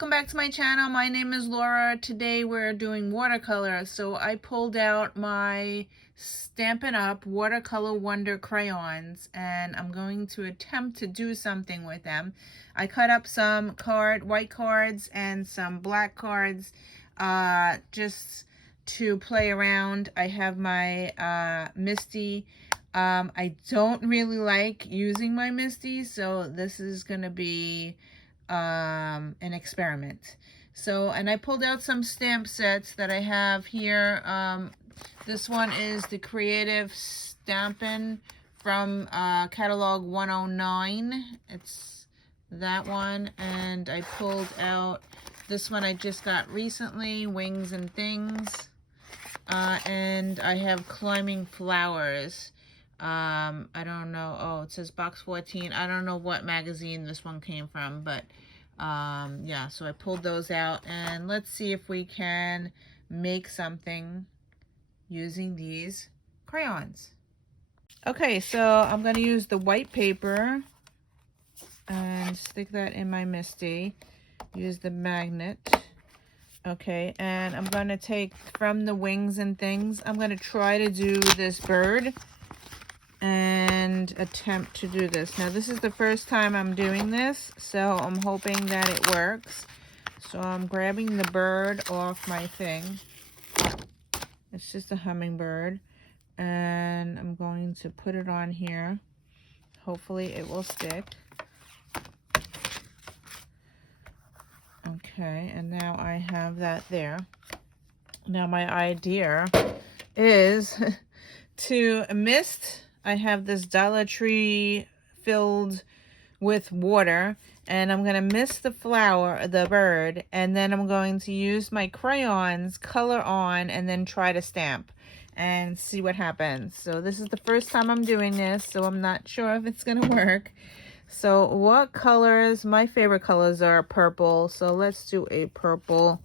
welcome back to my channel. My name is Laura. Today we're doing watercolor. So I pulled out my Stampin' Up! Watercolor Wonder crayons and I'm going to attempt to do something with them. I cut up some white cards and some black cards just to play around. I have my Misty. I don't really like using my Misty, so this is going to be an experiment. So, and I pulled out some stamp sets that I have here. This one is the Creative Stampin' from catalog 109. It's that one. And I pulled out this one I just got recently, Wings and Things. And I have Climbing Flowers. I don't know. Oh, it says box 14. I don't know what magazine this one came from, but yeah, so I pulled those out and let's see if we can make something using these crayons. Okay, so I'm going to use the white paper and stick that in my Misty. Use the magnet. Okay, and I'm going to take from the Wings and Things, I'm going to try to do this bird and attempt to do this. Now, this is the first time I'm doing this, so I'm hoping that it works. So I'm grabbing the bird off my thing. It's just a hummingbird. And I'm going to put it on here. Hopefully it will stick. Okay, and now I have that there. Now my idea is to mist. I have this Dollar Tree filled with water, and I'm going to mist the bird, and then I'm going to use my crayons, color on, and then try to stamp and see what happens. So this is the first time I'm doing this, so I'm not sure if it's going to work. So what colors? My favorite colors are purple, so let's do a purple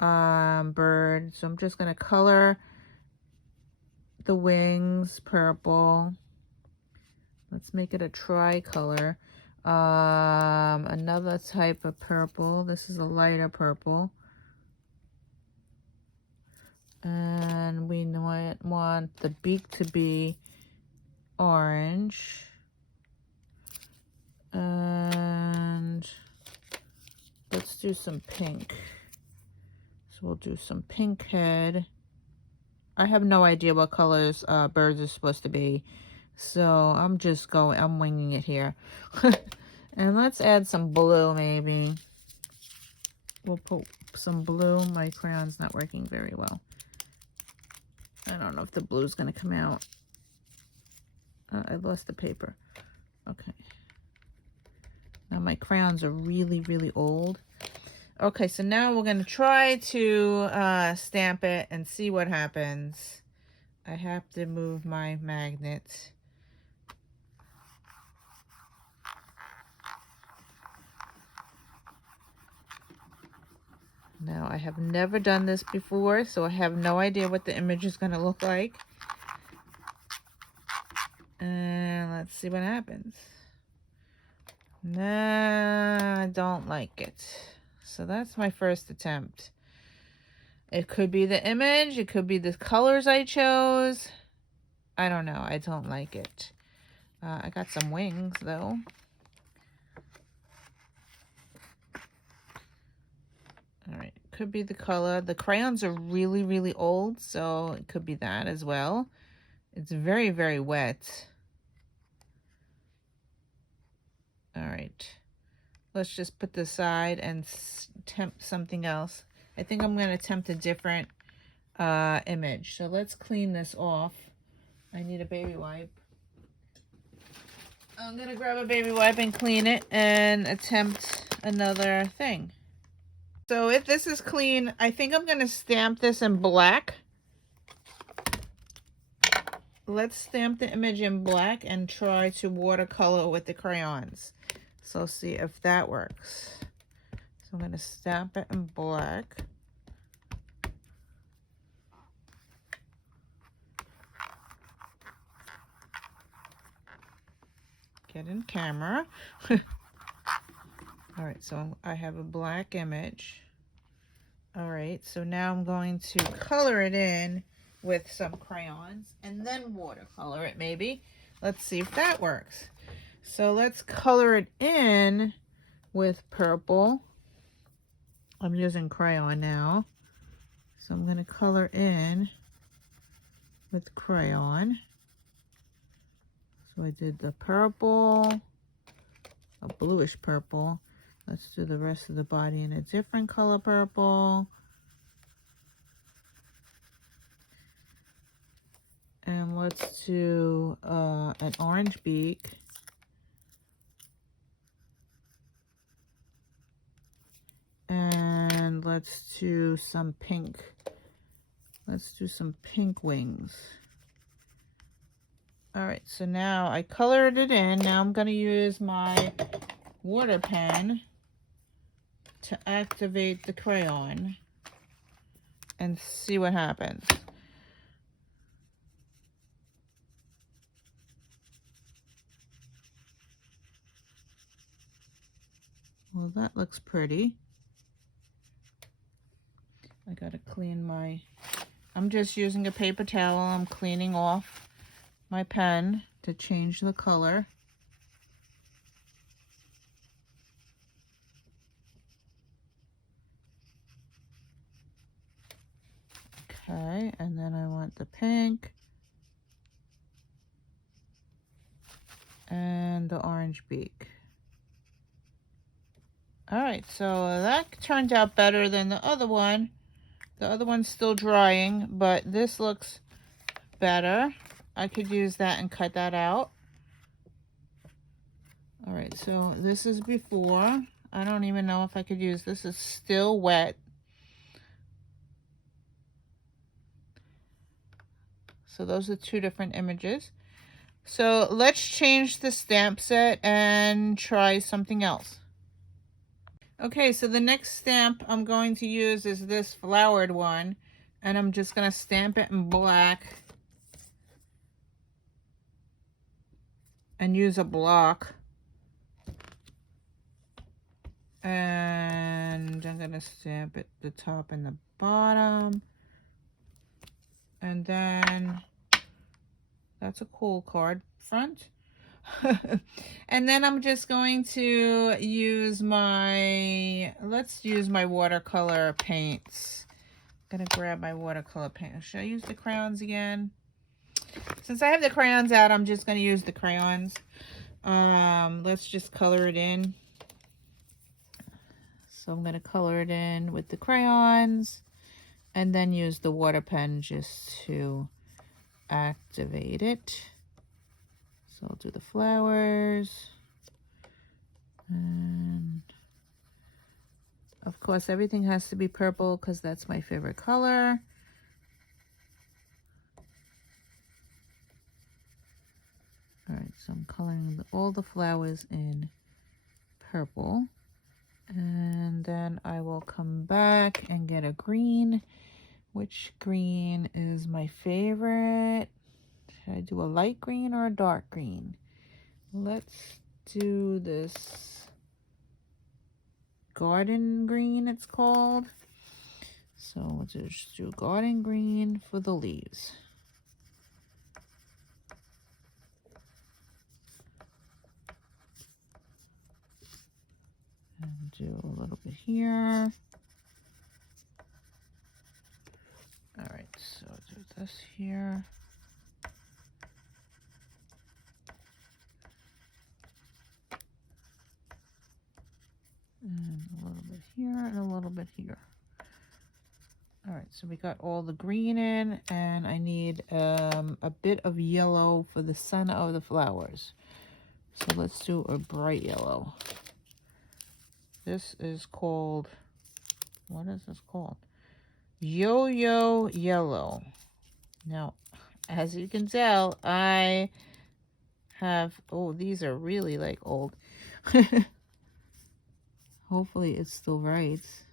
bird. So I'm just going to color the wings purple. Let's make it a tricolor. Another type of purple. This is a lighter purple. And we might want the beak to be orange. And let's do some pink. So we'll do some pink head. I have no idea what colors birds are supposed to be. So I'm winging it here. And let's add some blue maybe. We'll put some blue. My crayon's not working very well. I don't know if the blue's going to come out. I lost the paper. Okay. Now my crayons are really, really old. Okay, so now we're going to try to stamp it and see what happens. I have to move my magnet. Now, I have never done this before, so I have no idea what the image is going to look like. And let's see what happens. Nah, I don't like it. So that's my first attempt. It could be the image. It could be the colors I chose. I don't know. I don't like it. I got some wings, though. All right. Could be the color. The crayons are really, really old, so it could be that as well. It's very, very wet. All right. Let's just put this aside and attempt something else. I think I'm going to attempt a different image. So let's clean this off. I need a baby wipe. I'm going to grab a baby wipe and clean it and attempt another thing. So if this is clean, I think I'm going to stamp this in black. Let's stamp the image in black and try to watercolor with the crayons. So see if that works. So I'm going to stamp it in black. Get in camera. All right, so I have a black image. All right, so now I'm going to color it in with some crayons and then watercolor it maybe. Let's see if that works. So let's color it in with purple. I'm using crayon now. So I'm going to color in with crayon. So I did the purple, a bluish purple. Let's do the rest of the body in a different color purple. And let's do an orange beak. And let's do some pink. Let's do some pink wings. All right, so now I colored it in. Now I'm going to use my water pen to activate the crayon and see what happens. Well, that looks pretty. I gotta clean I'm just using a paper towel. I'm cleaning off my pen to change the color. Okay, and then I want the pink and the orange beak. All right, so that turned out better than the other one. The other one's still drying, but this looks better. I could use that and cut that out. All right, so this is before. I don't even know if I could use this. It's still wet. So those are two different images. So let's change the stamp set and try something else. Okay, so the next stamp I'm going to use is this flowered one. And I'm just going to stamp it in black. And use a block. And I'm going to stamp it the top and the bottom. And then that's a cool card front. And then I'm just going to use let's use my watercolor paints. I'm gonna grab my watercolor paint. Should I use the crayons again? Since I have the crayons out, I'm just gonna use the crayons. Let's just color it in. So I'm gonna color it in with the crayons and then use the water pen just to activate it. So I'll do the flowers. And of course, everything has to be purple because that's my favorite color. All right, so I'm coloring all the flowers in purple. And then I will come back and get a green. Which green is my favorite? Should I do a light green or a dark green? Let's do this garden green, it's called. So we'll just do garden green for the leaves. And do a little bit here. All right, so do this here. And a little bit here and a little bit here. All right, so we got all the green in, and I need a bit of yellow for the center of the flowers. So let's do a bright yellow. This is called, what is this called? Yo-Yo Yellow. Now, as you can tell, I have, oh, these are really like old. Hopefully it still writes.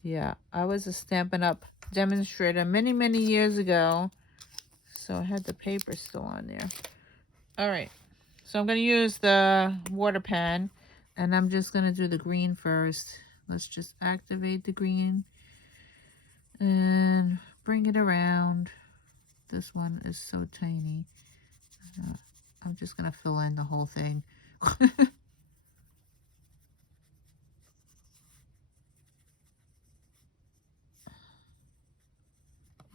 Yeah, I was a Stampin' Up! Demonstrator many years ago. So I had the paper still on there. All right. So I'm going to use the water pen, and I'm just going to do the green first. Let's just activate the green and bring it around. This one is so tiny. I'm just going to fill in the whole thing.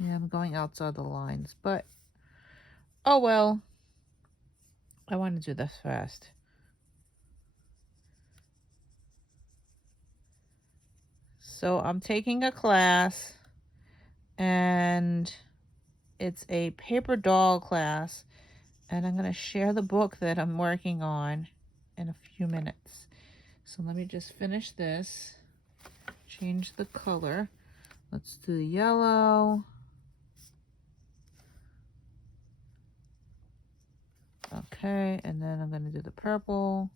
Yeah, I'm going outside the lines, but oh well. I want to do this fast. So I'm taking a class, and it's a paper doll class, and I'm going to share the book that I'm working on in a few minutes. So let me just finish this, change the color. Let's do the yellow. Okay, and then I'm going to do the purple.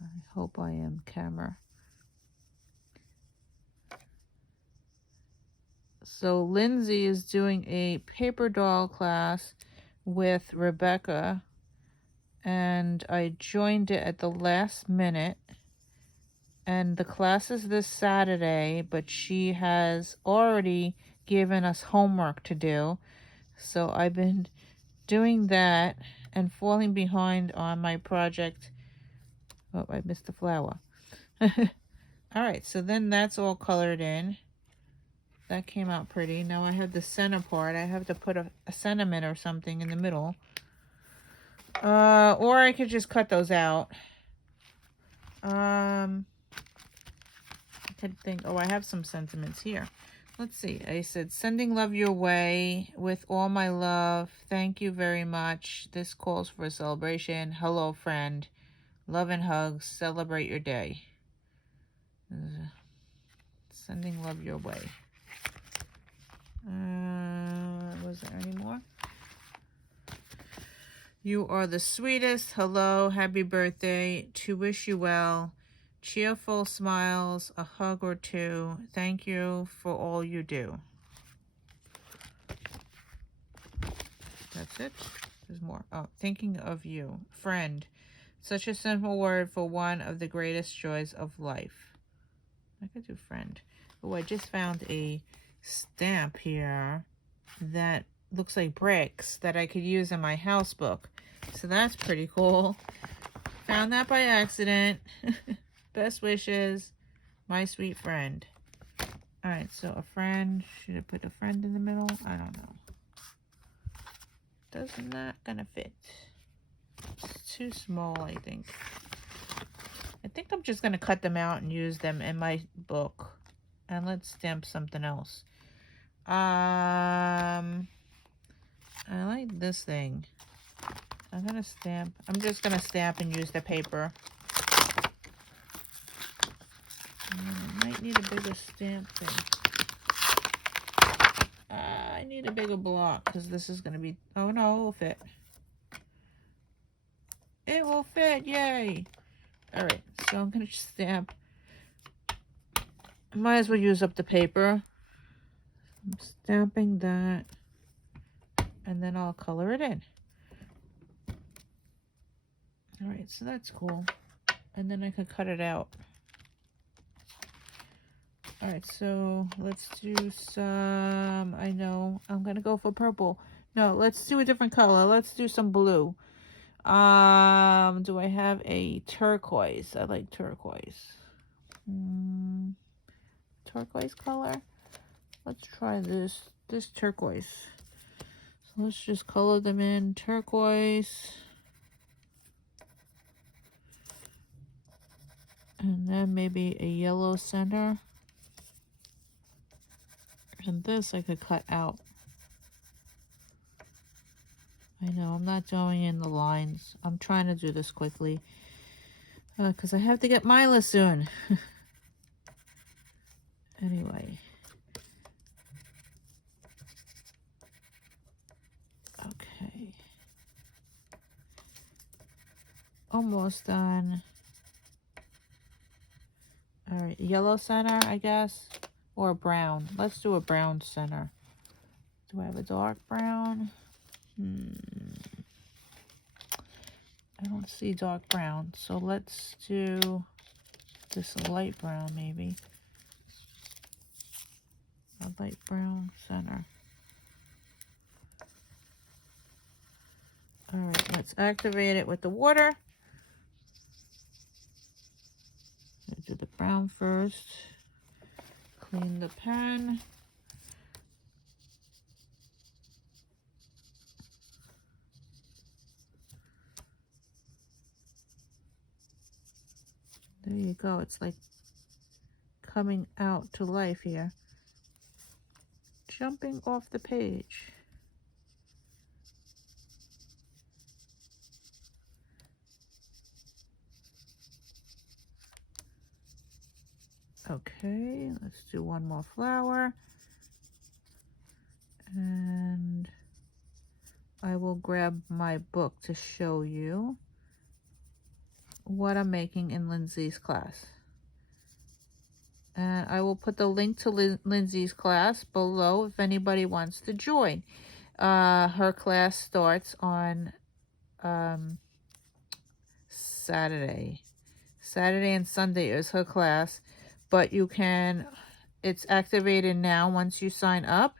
I hope I am camera. So Lindsay is doing a paper doll class with Rebecca, and I joined it at the last minute. And the class is this Saturday, but she has already given us homework to do. So I've been doing that and falling behind on my project. Oh, I missed the flower. All right, so then that's all colored in. That came out pretty. Now I have the center part. I have to put a sentiment or something in the middle. Or I could just cut those out. I could think, oh, I have some sentiments here. Let's see. I said, sending love your way with all my love. Thank you very much. This calls for a celebration. Hello, friend. Love and hugs. Celebrate your day. Sending love your way. Was there any more? You are the sweetest. Hello. Happy birthday. To wish you well. Cheerful smiles. A hug or two. Thank you for all you do. That's it. There's more. Oh, thinking of you. Friend. Such a simple word for one of the greatest joys of life. I could do friend. Oh, I just found a stamp here that looks like bricks that I could use in my house book. So that's pretty cool. Found that by accident. Best wishes, my sweet friend. Alright, so a friend. Should I put a friend in the middle? I don't know. Does not gonna fit. It's too small, I think. I think I'm just gonna cut them out and use them in my book. And let's stamp something else. I like this thing. I'm just gonna stamp and use the paper. I might need a bigger stamp thing. I need a bigger block because this is gonna be, oh no, it will fit. It will fit, yay! Alright, so I'm gonna stamp. I might as well use up the paper. I'm stamping that, and then I'll color it in. Alright, so that's cool. And then I could cut it out. Alright, so let's do some, I know, I'm gonna go for purple. No, let's do a different color. Let's do some blue. Do I have a turquoise? I like turquoise. Turquoise color. Let's try this turquoise. So let's just color them in turquoise. And then maybe a yellow center. And this I could cut out. I know, I'm not doing in the lines. I'm trying to do this quickly. Because I have to get Mila soon. Anyway. Okay. Almost done. Alright, yellow center, I guess. Or brown. Let's do a brown center. Do I have a dark brown? I don't see dark brown, so let's do this light brown maybe. A light brown center. Alright, let's activate it with the water. Do the brown first. Clean the pen. There you go. It's like coming out to life here. Jumping off the page. Okay, let's do one more flower. And I will grab my book to show you what I'm making in Lindsay's class. And I will put the link to Lindsay's class below if anybody wants to join. Her class starts on Saturday. Saturday and Sunday is her class, but you can, it's activated now. Once you sign up,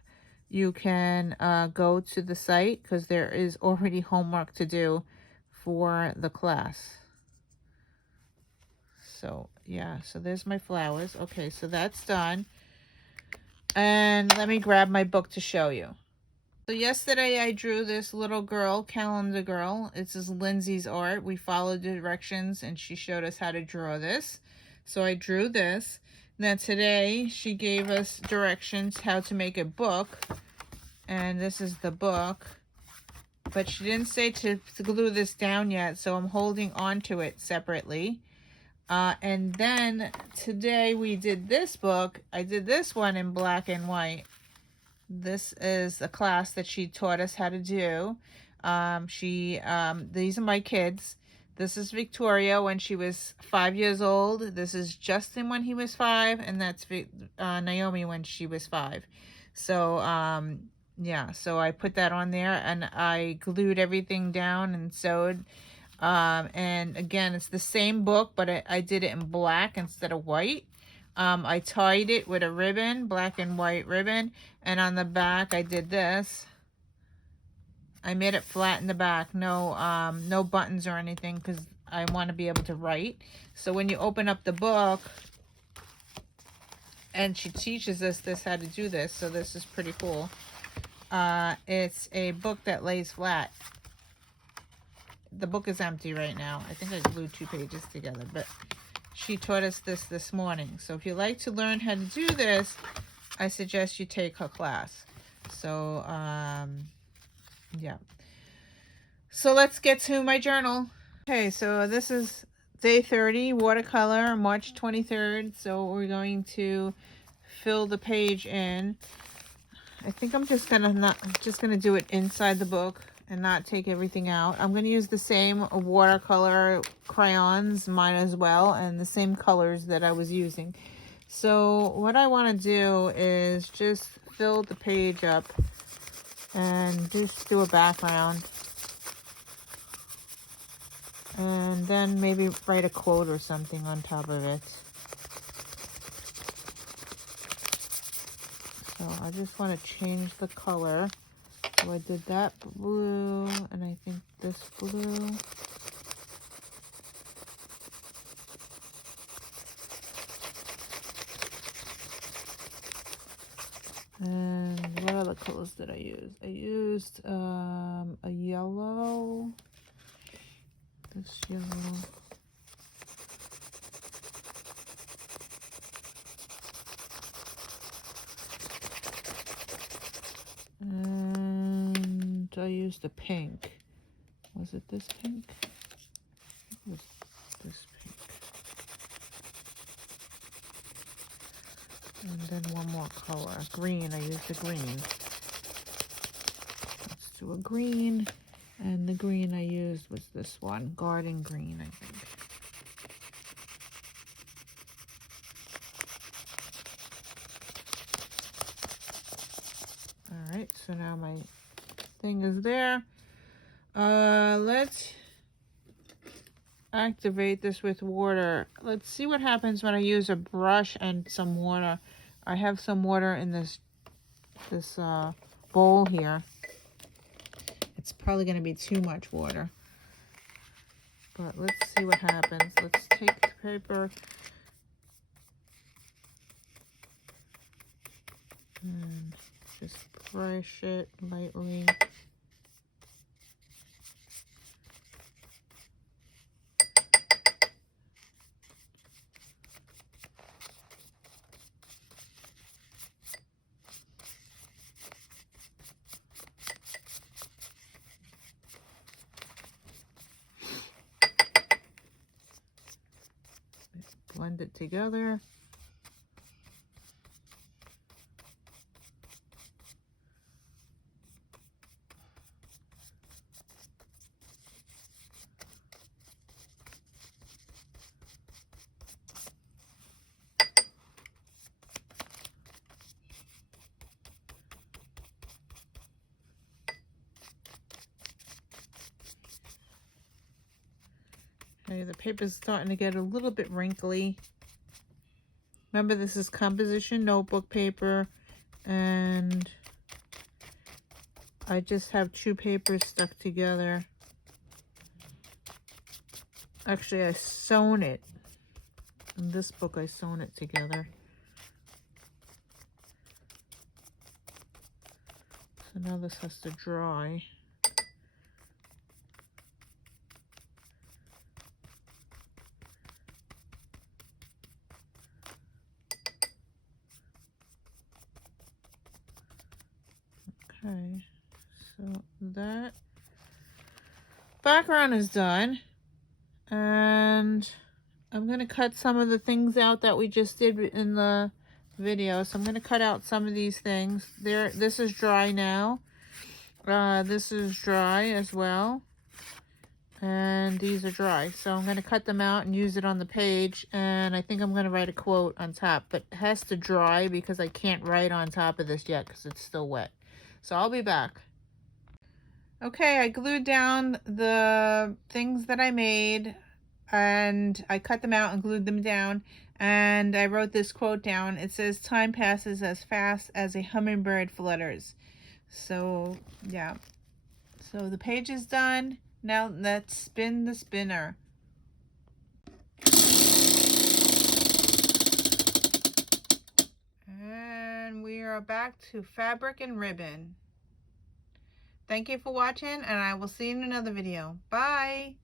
you can go to the site because there is already homework to do for the class. So yeah, so there's my flowers. Okay, so that's done. And let me grab my book to show you. So yesterday I drew this little girl, calendar girl. This is Lindsay's art. We followed the directions and she showed us how to draw this. So I drew this. Then today she gave us directions how to make a book. And this is the book. But she didn't say to glue this down yet, so I'm holding on to it separately. And then today we did this book. I did this one in black and white. This is a class that she taught us how to do. These are my kids. This is Victoria when she was 5 years old. This is Justin when he was 5. And that's Naomi when she was 5. So, yeah, so I put that on there and I glued everything down and sewed. And again, it's the same book, but I did it in black instead of white. I tied it with a ribbon, black and white ribbon, and on the back I did this. I made it flat in the back, no buttons or anything because I want to be able to write. So when you open up the book, and she teaches us how to do this, so this is pretty cool. It's a book that lays flat. The book is empty right now. I think I glued 2 pages together, but she taught us this morning. So if you like to learn how to do this, I suggest you take her class. So, yeah. So let's get to my journal. Okay, so this is day 30, watercolor, March 23rd. So we're going to fill the page in. I think I'm just gonna do it inside the book and not take everything out. I'm going to use the same watercolor crayons, mine as well, and the same colors that I was using. So what I want to do is just fill the page up and just do a background. And then maybe write a quote or something on top of it. So I just want to change the color. So I did that blue, and I think this blue. And what other colors did I use? I used a yellow. This yellow. And I used a pink. Was it this pink? It was this pink. And then one more color. Green. I used a green. Let's do a green. And the green I used was this one. Garden green, I think. Alright, So now my thing is there. Let's activate this with water. Let's see what happens when I use a brush and some water. I have some water in this bowl here. It's probably going to be too much water, but let's see what happens. Let's take the paper and just brush it lightly. Blend it together. Okay, the paper's starting to get a little bit wrinkly. Remember, this is composition notebook paper, and I just have 2 papers stuck together. Actually, I sewn it. In this book, I sewn it together. So now this has to dry. Okay, so that background is done, and I'm going to cut some of the things out that we just did in the video. So I'm going to cut out some of these things. This is dry now. This is dry as well, and these are dry. So I'm going to cut them out and use it on the page, and I think I'm going to write a quote on top, but it has to dry because I can't write on top of this yet because it's still wet. So I'll be back. Okay, I glued down the things that I made, and I cut them out and glued them down, and I wrote this quote down. It says, "Time passes as fast as a hummingbird flutters." So yeah, so the page is done. Now let's spin the spinner. And we are back to fabric and ribbon. Thank you for watching, and I will see you in another video. Bye!